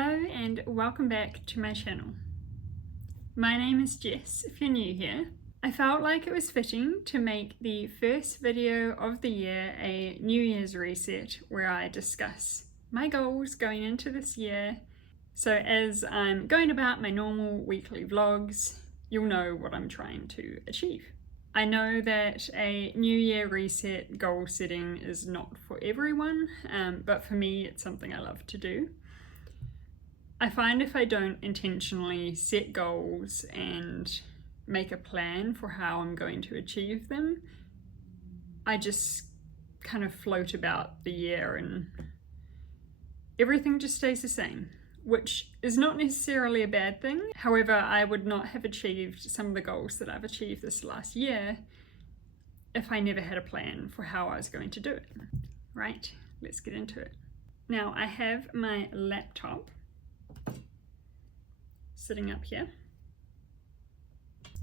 Hello and welcome back to my channel. My name is Jess if you're new here. I felt like it was fitting to make the first video of the year a New Year's reset where I discuss my goals going into this year. So as I'm going about my normal weekly vlogs, you'll know what I'm trying to achieve. I know that a New Year reset goal setting is not for everyone, but for me it's something I love to do. I find if I don't intentionally set goals and make a plan for how I'm going to achieve them, I just kind of float about the year and everything just stays the same, which is not necessarily a bad thing. However, I would not have achieved some of the goals that I've achieved this last year if I never had a plan for how I was going to do it. Right, let's get into it. Now I have my laptop sitting up here.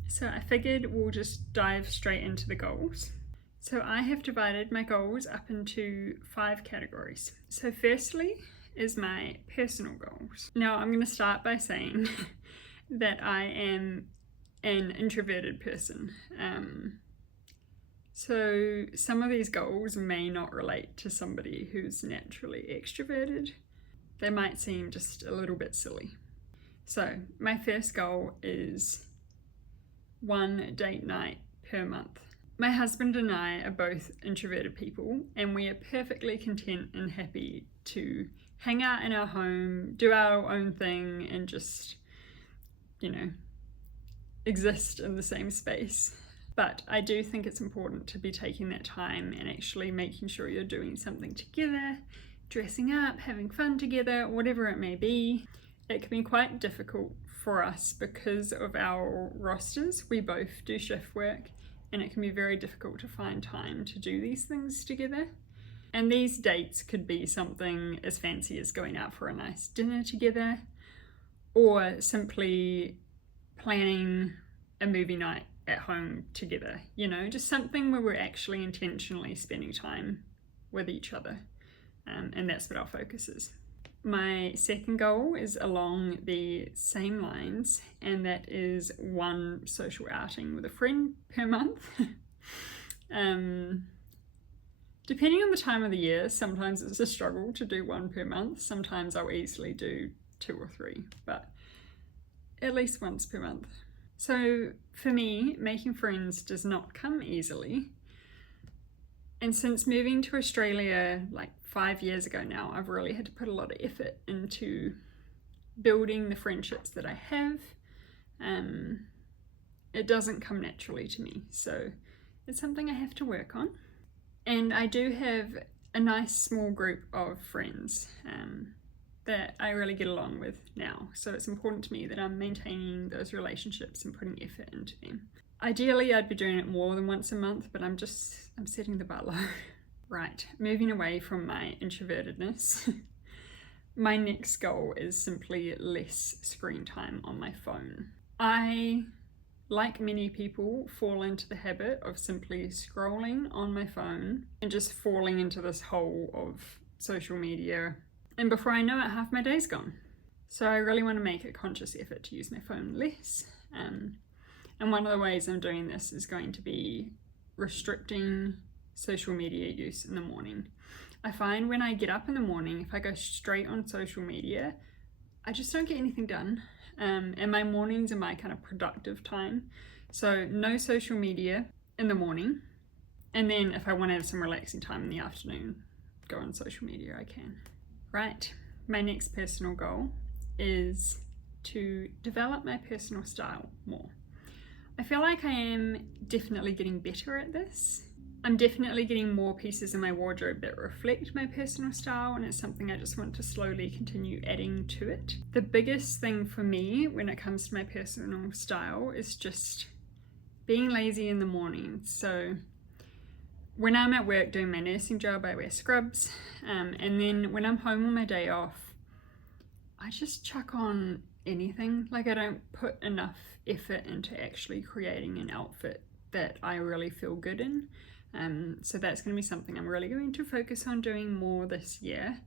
So I figured we'll just dive straight into the goals. So I have divided my goals up into 5 categories. So firstly is my personal goals. Now I'm going to start by saying that I am an introverted person. So some of these goals may not relate to somebody who's naturally extroverted. They might seem just a little bit silly. So my first goal is 1 date night per month. My husband and I are both introverted people and we are perfectly content and happy to hang out in our home, do our own thing and just, exist in the same space. But I do think it's important to be taking that time and actually making sure you're doing something together, dressing up, having fun together, whatever it may be. It can be quite difficult for us because of our rosters. We both do shift work and it can be very difficult to find time to do these things together. And these dates could be something as fancy as going out for a nice dinner together or simply planning a movie night at home together, just something where we're actually intentionally spending time with each other. And that's what our focus is. My second goal is along the same lines, and that is 1 social outing with a friend per month. Depending on the time of the year, sometimes it's a struggle to do 1 per month. Sometimes I'll easily do 2 or 3, but at least once per month. So for me, making friends does not come easily. And since moving to Australia like 5 years ago now, I've really had to put a lot of effort into building the friendships that I have. It doesn't come naturally to me, so it's something I have to work on. And I do have a nice small group of friends that I really get along with now, so it's important to me that I'm maintaining those relationships and putting effort into them. Ideally, I'd be doing it more than once a month, but I'm setting the bar low. Right, moving away from my introvertedness, my next goal is simply less screen time on my phone. I, like many people, fall into the habit of simply scrolling on my phone and just falling into this hole of social media. And before I know it, half my day's gone. So I really want to make a conscious effort to use my phone less. And one of the ways I'm doing this is going to be restricting social media use in the morning. I find when I get up in the morning, if I go straight on social media, I just don't get anything done. And my mornings are my kind of productive time. So no social media in the morning. And then if I want to have some relaxing time in the afternoon, go on social media, I can. Right, my next personal goal is to develop my personal style more. I feel like I am definitely getting better at this. I'm definitely getting more pieces in my wardrobe that reflect my personal style, and it's something I just want to slowly continue adding to it. The biggest thing for me when it comes to my personal style is just being lazy in the morning. So when I'm at work doing my nursing job, I wear scrubs, and then when I'm home on my day off, I just chuck on anything. Like, I don't put enough effort into actually creating an outfit that I really feel good in. So that's going to be something I'm really going to focus on doing more this year.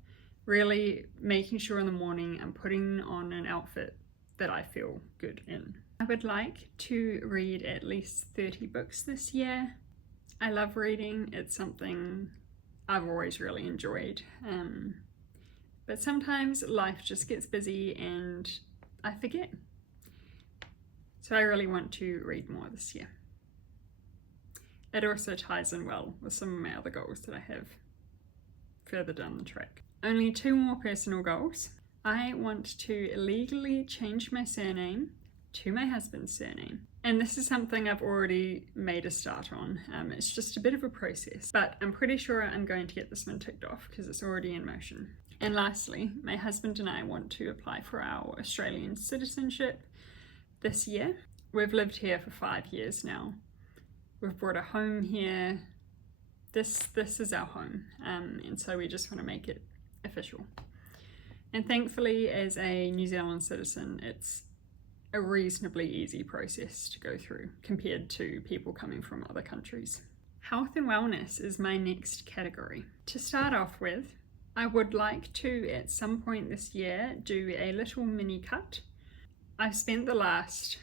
really making sure in the morning I'm putting on an outfit that I feel good in. I would like to read at least 30 books this year. I love reading. It's something I've always really enjoyed. But sometimes life just gets busy and I forget. So I really want to read more this year. It also ties in well with some of my other goals that I have further down the track. Only 2 more personal goals. I want to legally change my surname to my husband's surname. And this is something I've already made a start on. It's just a bit of a process, but I'm pretty sure I'm going to get this one ticked off because it's already in motion. And lastly, my husband and I want to apply for our Australian citizenship this year. We've lived here for 5 years now. We've brought a home here. This is our home, and so we just want to make it official. And thankfully, as a New Zealand citizen, it's a reasonably easy process to go through compared to people coming from other countries. Health and wellness is my next category. To start off with, I would like to, at some point this year, do a little mini cut. I've spent the last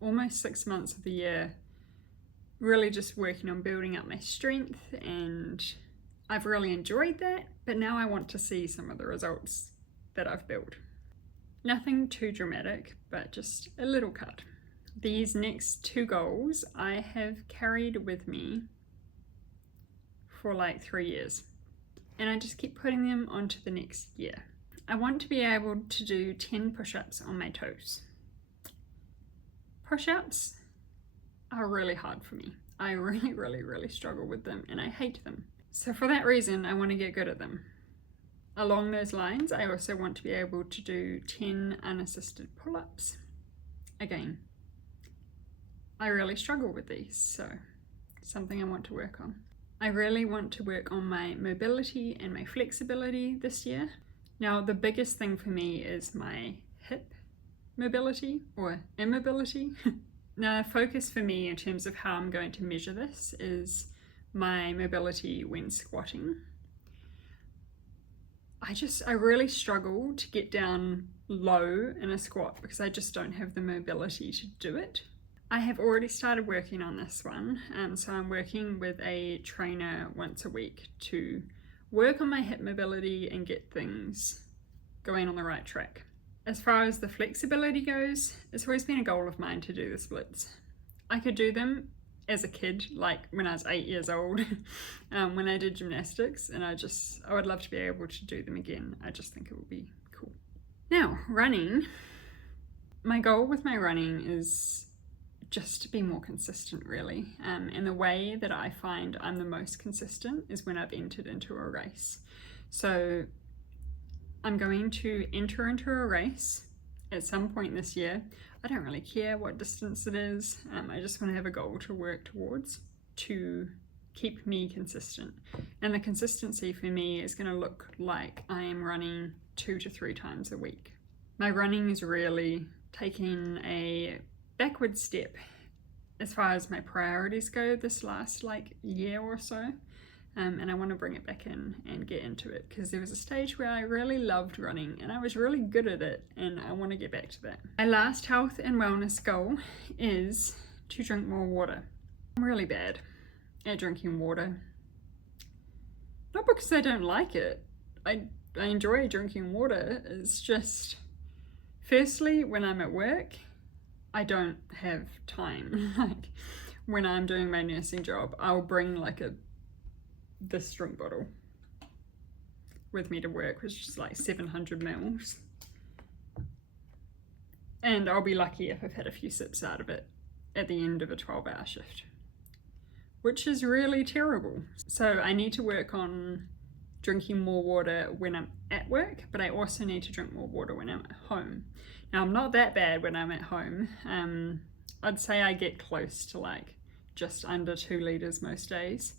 almost 6 months of the year really just working on building up my strength, and I've really enjoyed that, but now I want to see some of the results that I've built. Nothing too dramatic, but just a little cut. These next 2 goals I have carried with me for like 3 years, and I just keep putting them onto the next year. I want to be able to do 10 push-ups on my toes. Push-ups are really hard for me. I really struggle with them and I hate them. So for that reason, I want to get good at them. Along those lines, I also want to be able to do 10 unassisted pull-ups. Again, I really struggle with these, so something I want to work on. I really want to work on my mobility and my flexibility this year. Now, the biggest thing for me is my hip mobility or immobility. Now, the focus for me in terms of how I'm going to measure this is my mobility when squatting. I really struggle to get down low in a squat because I just don't have the mobility to do it. I have already started working on this one, so I'm working with a trainer once a week to work on my hip mobility and get things going on the right track. As far as the flexibility goes, it's always been a goal of mine to do the splits. I could do them as a kid, like when I was 8 years old, when I did gymnastics, and I would love to be able to do them again. I just think it would be cool. Now, running. My goal with my running is just to be more consistent, really. And the way that I find I'm the most consistent is when I've entered into a race. So I'm going to enter into a race at some point this year. I don't really care what distance it is. I just want to have a goal to work towards to keep me consistent. And the consistency for me is going to look like I am running 2 to 3 times a week. My running is really taking a backward step as far as my priorities go this last year or so. And I want to bring it back in and get into it because there was a stage where I really loved running and I was really good at it, and I want to get back to that. My last health and wellness goal is to drink more water. I'm really bad at drinking water. Not because I don't like it. I enjoy drinking water. It's just, firstly, when I'm at work, I don't have time. Like when I'm doing my nursing job, I'll bring this drink bottle with me to work, which is like 700 mils, and I'll be lucky if I've had a few sips out of it at the end of a 12-hour shift, which is really terrible. So I need to work on drinking more water when I'm at work, but I also need to drink more water when I'm at home. Now, I'm not that bad when I'm at home. I'd say I get close to just under 2 liters most days.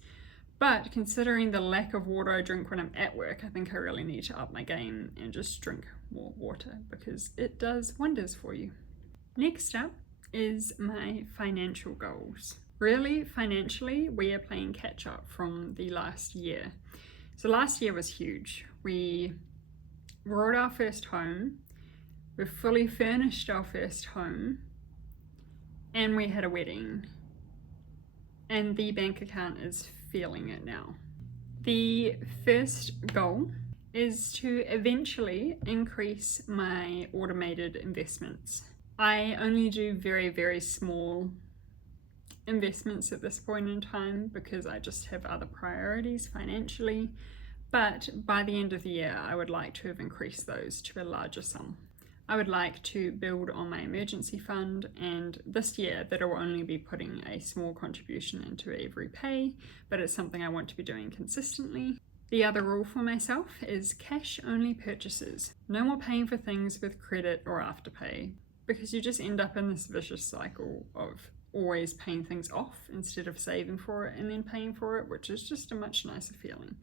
But considering the lack of water I drink when I'm at work, I think I really need to up my game and just drink more water because it does wonders for you. Next up is my financial goals. Really, financially, we are playing catch up from the last year. So last year was huge. We bought our first home, we fully furnished our first home, and we had a wedding. And the bank account is feeling it now. The first goal is to eventually increase my automated investments. I only do very, very small investments at this point in time because I just have other priorities financially. But by the end of the year, I would like to have increased those to a larger sum. I would like to build on my emergency fund, and this year that I will only be putting a small contribution into every pay, but it's something I want to be doing consistently. The other rule for myself is cash only purchases. No more paying for things with credit or afterpay, because you just end up in this vicious cycle of always paying things off instead of saving for it and then paying for it, which is just a much nicer feeling.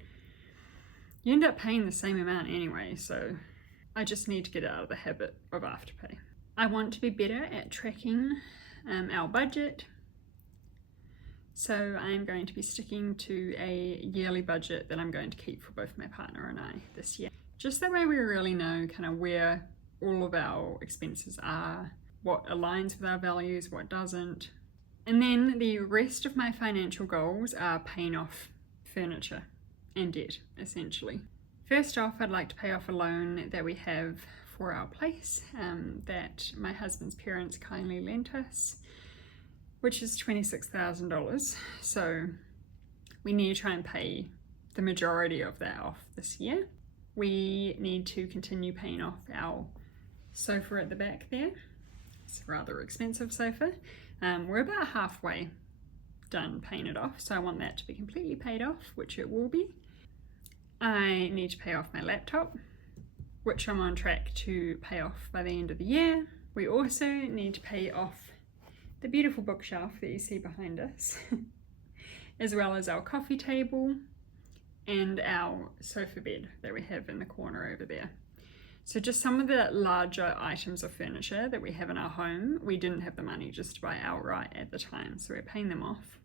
You end up paying the same amount anyway, so I just need to get out of the habit of afterpay. I want to be better at tracking our budget. So I'm going to be sticking to a yearly budget that I'm going to keep for both my partner and I this year. Just that way we really know kind of where all of our expenses are, what aligns with our values, what doesn't. And then the rest of my financial goals are paying off furniture and debt, essentially. First off, I'd like to pay off a loan that we have for our place that my husband's parents kindly lent us, which is $26,000. So we need to try and pay the majority of that off this year. We need to continue paying off our sofa at the back there. It's a rather expensive sofa. We're about halfway done paying it off, so I want that to be completely paid off, which it will be. I need to pay off my laptop, which I'm on track to pay off by the end of the year. We also need to pay off the beautiful bookshelf that you see behind us, as well as our coffee table and our sofa bed that we have in the corner over there. So just some of the larger items of furniture that we have in our home, we didn't have the money just to buy outright at the time, so we're paying them off.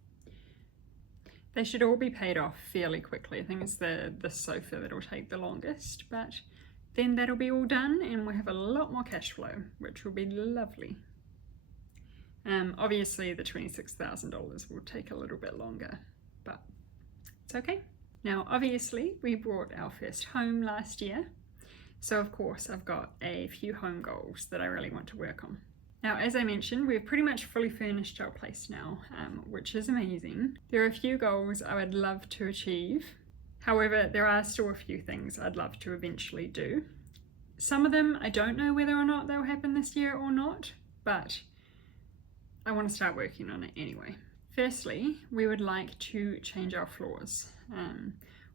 They should all be paid off fairly quickly. I think it's the sofa that'll take the longest, but then that'll be all done and we'll have a lot more cash flow, which will be lovely. Obviously the $26,000 will take a little bit longer, but it's okay. Now obviously we bought our first home last year, so of course I've got a few home goals that I really want to work on. Now, as I mentioned, we've pretty much fully furnished our place now, which is amazing. There are a few goals I would love to achieve. However, there are still a few things I'd love to eventually do. Some of them, I don't know whether or not they'll happen this year or not, but I want to start working on it anyway. Firstly, we would like to change our floors.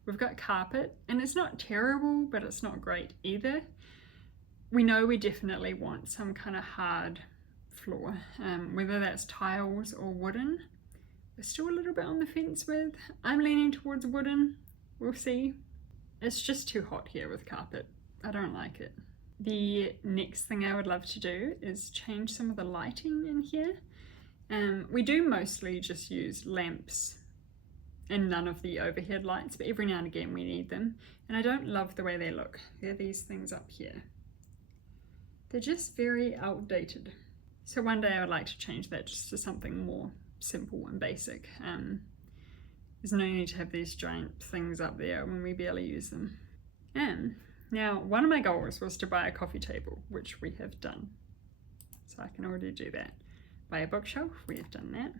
We've got carpet, and it's not terrible, but it's not great either. We know we definitely want some kind of hard floor, whether that's tiles or wooden. We're still a little bit on the fence with. I'm leaning towards wooden, we'll see. It's just too hot here with carpet. I don't like it. The next thing I would love to do is change some of the lighting in here. We do mostly just use lamps and none of the overhead lights, but every now and again we need them. And I don't love the way they look. They're these things up here. They're just very outdated. So one day I would like to change that just to something more simple and basic. There's no need to have these giant things up there when we barely use them. Now, one of my goals was to buy a coffee table, which we have done. So I can already do that. Buy a bookshelf, we have done that.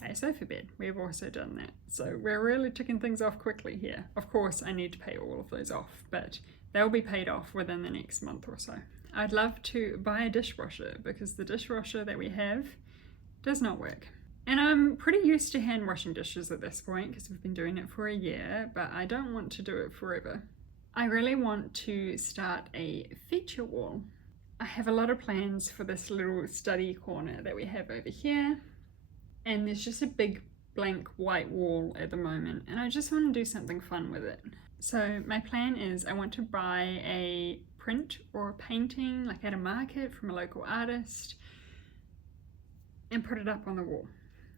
Buy a sofa bed, we have also done that. So we're really ticking things off quickly here. Of course, I need to pay all of those off, but they'll be paid off within the next month or so. I'd love to buy a dishwasher because the dishwasher that we have does not work. And I'm pretty used to hand washing dishes at this point because we've been doing it for a year, but I don't want to do it forever. I really want to start a feature wall. I have a lot of plans for this little study corner that we have over here, and there's just a big blank white wall at the moment, and I just want to do something fun with it. So my plan is I want to buy a print or a painting like at a market from a local artist and put it up on the wall.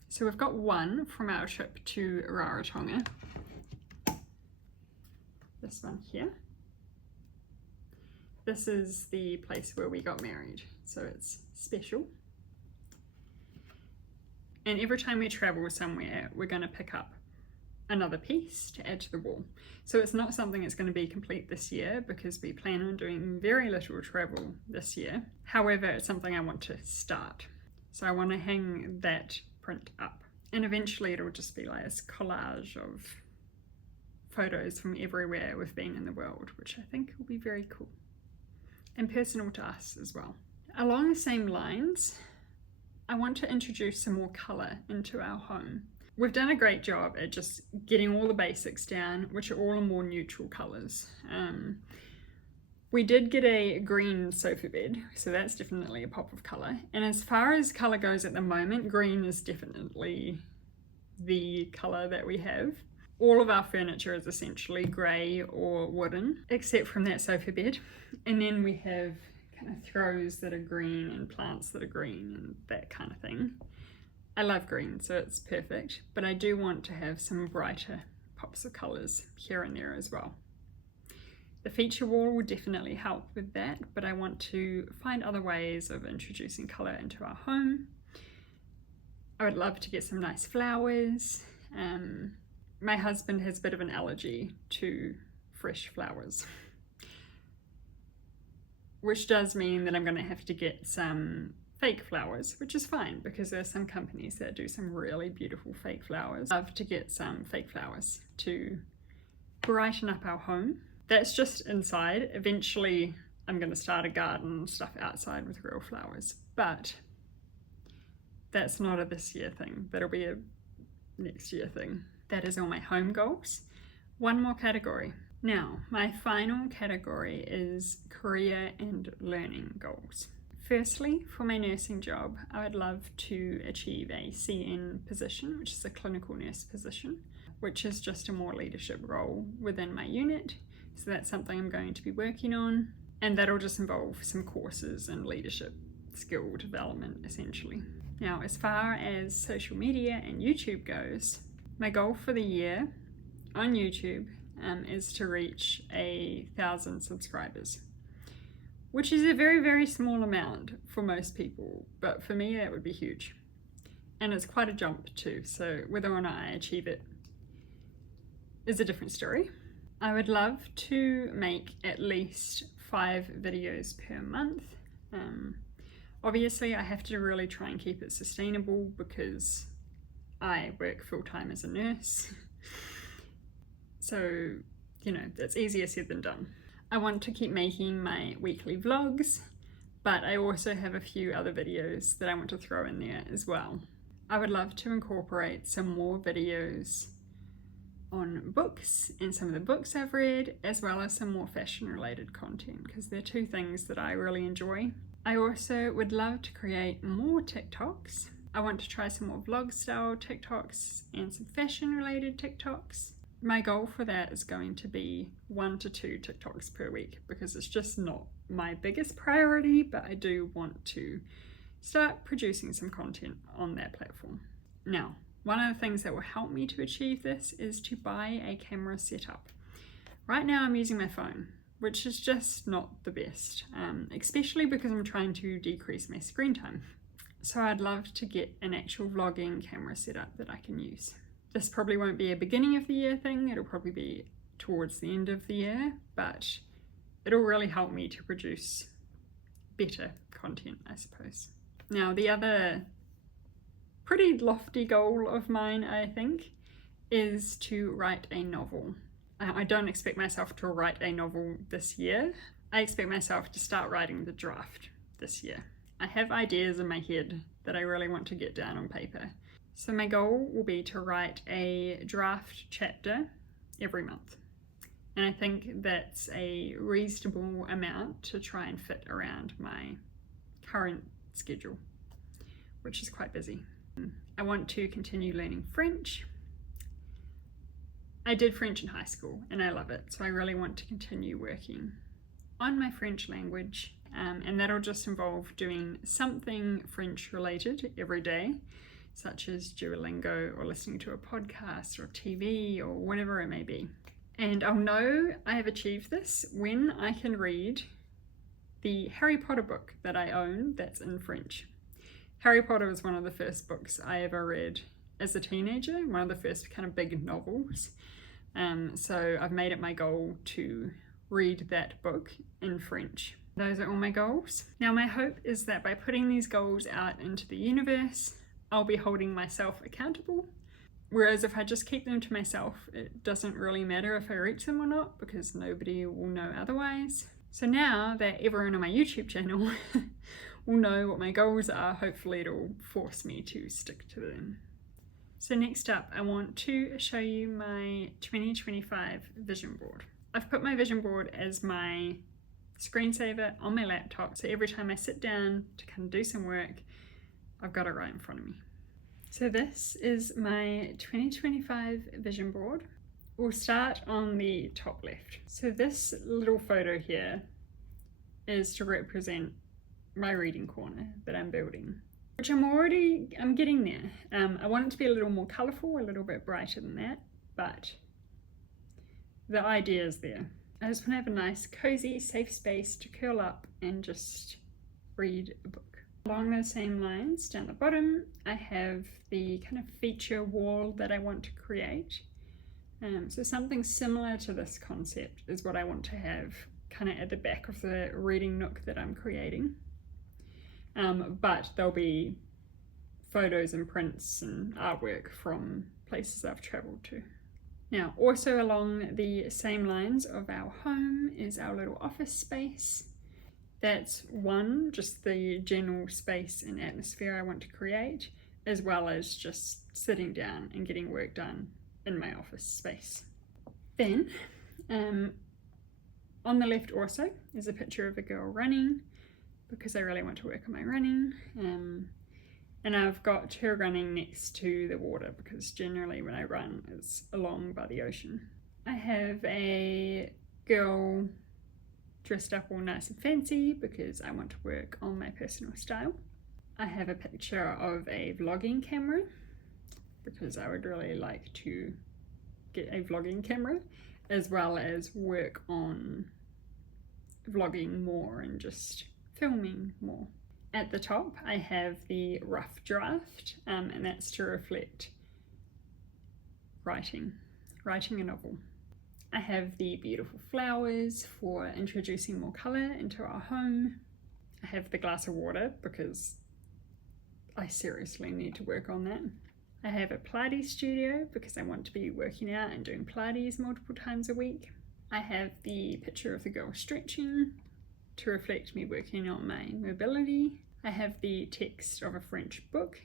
So we've got one from our trip to Rarotonga. this one here. This is the place where we got married, so it's special. And every time we travel somewhere, we're going to pick up another piece to add to the wall. So it's not something that's going to be complete this year because we plan on doing very little travel this year. However, it's something I want to start. So I want to hang that print up. And eventually it'll just be like this collage of photos from everywhere we've been in the world, which I think will be very cool and personal to us as well. Along the same lines, I want to introduce some more colour into our home. We've done a great job at just getting all the basics down, which are all in more neutral colours. We did get a green sofa bed, so that's definitely a pop of colour. And as far as colour goes at the moment, green is definitely the colour that we have. All of our furniture is essentially grey or wooden, except from that sofa bed. And then we have kind of throws that are green and plants that are green and that kind of thing. I love green, so it's perfect, but I do want to have some brighter pops of colours here and there as well. The feature wall will definitely help with that, but I want to find other ways of introducing colour into our home. I would love to get some nice flowers. My husband has a bit of an allergy to fresh flowers, which does mean that I'm going to have to get some fake flowers, which is fine because there are some companies that do some really beautiful fake flowers. I'd love to get some fake flowers to brighten up our home. That's just inside. Eventually I'm going to start a garden and stuff outside with real flowers, but that's not a this year thing. That'll be a next year thing. That is all my home goals. One more category. Now, my final category is career and learning goals. Firstly, for my nursing job, I would love to achieve a CN position, which is a clinical nurse position, which is just a more leadership role within my unit. So that's something I'm going to be working on, and that'll just involve some courses and leadership skill development, essentially. Now, as far as social media and YouTube goes, my goal for the year on YouTube is to reach 1,000 subscribers, which is a very, very small amount for most people, but for me that would be huge. And it's quite a jump too, so whether or not I achieve it is a different story. I would love to make at least 5 videos per month. Obviously I have to really try and keep it sustainable because I work full-time as a nurse. So, you know, that's easier said than done. I want to keep making my weekly vlogs, but I also have a few other videos that I want to throw in there as well. I would love to incorporate some more videos on books and some of the books I've read, as well as some more fashion related content, because they're two things that I really enjoy. I also would love to create more TikToks. I want to try some more vlog style TikToks and some fashion related TikToks. My goal for that is going to be 1 to 2 TikToks per week because it's just not my biggest priority, but I do want to start producing some content on that platform. Now, one of the things that will help me to achieve this is to buy a camera setup. Right now I'm using my phone, which is just not the best, especially because I'm trying to decrease my screen time. So I'd love to get an actual vlogging camera setup that I can use. This probably won't be a beginning of the year thing, it'll probably be towards the end of the year, but it'll really help me to produce better content, I suppose. Now, the other pretty lofty goal of mine, I think, is to write a novel. I don't expect myself to write a novel this year. I expect myself to start writing the draft this year. I have ideas in my head that I really want to get down on paper. So my goal will be to write a draft chapter every month. And I think that's a reasonable amount to try and fit around my current schedule, which is quite busy. I want to continue learning French. I did French in high school and I love it, so I really want to continue working on my French language, and that'll just involve doing something French related every day, such as Duolingo or listening to a podcast or TV or whatever it may be. And I'll know I have achieved this when I can read the Harry Potter book that I own that's in French. Harry Potter was one of the first books I ever read as a teenager, one of the first kind of big novels. So I've made it my goal to read that book in French. Those are all my goals. Now my hope is that by putting these goals out into the universe, I'll be holding myself accountable. Whereas if I just keep them to myself, it doesn't really matter if I reach them or not, because nobody will know otherwise. So now that everyone on my YouTube channel will know what my goals are, hopefully it'll force me to stick to them. So next up, I want to show you my 2025 vision board. I've put my vision board as my screensaver on my laptop, so every time I sit down to kind of do some work, I've got it right in front of me. So this is my 2025 vision board. We'll start on the top left. So this little photo here is to represent my reading corner that I'm building, which I'm getting there. I want it to be a little more colourful, a little bit brighter than that, but the idea is there. I just want to have a nice, cozy, safe space to curl up and just read a book. Along those same lines, down the bottom, I have the kind of feature wall that I want to create. So something similar to this concept is what I want to have kind of at the back of the reading nook that I'm creating. But there'll be photos and prints and artwork from places I've travelled to. Now, also along the same lines of our home is our little office space. That's one, just the general space and atmosphere I want to create, as well as just sitting down and getting work done in my office space. Then, on the left also is a picture of a girl running, because I really want to work on my running. And I've got her running next to the water, because generally when I run it's along by the ocean. I have a girl dressed up all nice and fancy because I want to work on my personal style. I have a picture of a vlogging camera because I would really like to get a vlogging camera, as well as work on vlogging more and just filming more. At the top I have the rough draft, and that's to reflect writing a novel. I have the beautiful flowers for introducing more colour into our home. I have the glass of water because I seriously need to work on that. I have a Pilates studio because I want to be working out and doing Pilates multiple times a week. I have the picture of the girl stretching to reflect me working on my mobility. I have the text of a French book,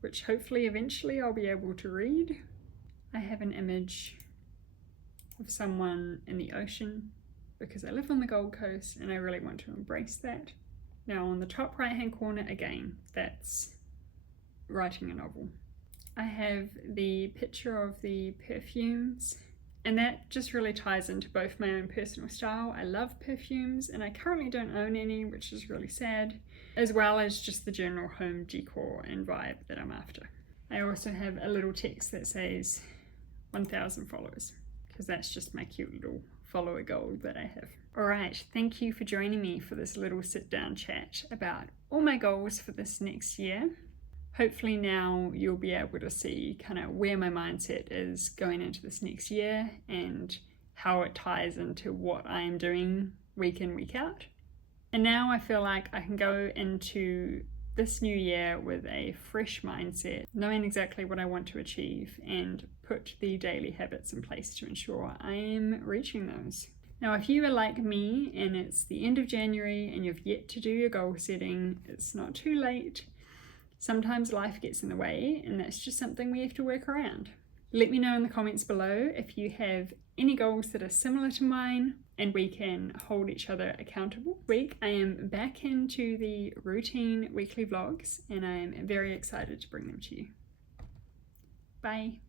which hopefully eventually I'll be able to read. I have an image of someone in the ocean because I live on the Gold Coast and I really want to embrace that. Now on the top right hand corner again, that's writing a novel. I have the picture of the perfumes, and that just really ties into both my own personal style. I love perfumes and I currently don't own any, which is really sad, as well as just the general home decor and vibe that I'm after. I also have a little text that says 1,000 followers, because that's just my cute little follower goal that I have. Alright, thank you for joining me for this little sit down chat about all my goals for this next year. Hopefully now you'll be able to see kind of where my mindset is going into this next year and how it ties into what I am doing week in, week out. And now I feel like I can go into this new year with a fresh mindset, knowing exactly what I want to achieve and put the daily habits in place to ensure I am reaching those. Now, if you are like me and it's the end of January and you've yet to do your goal setting, it's not too late. Sometimes life gets in the way and that's just something we have to work around. Let me know in the comments below if you have any goals that are similar to mine and we can hold each other accountable. This week I am back into the routine weekly vlogs and I am very excited to bring them to you. Bye.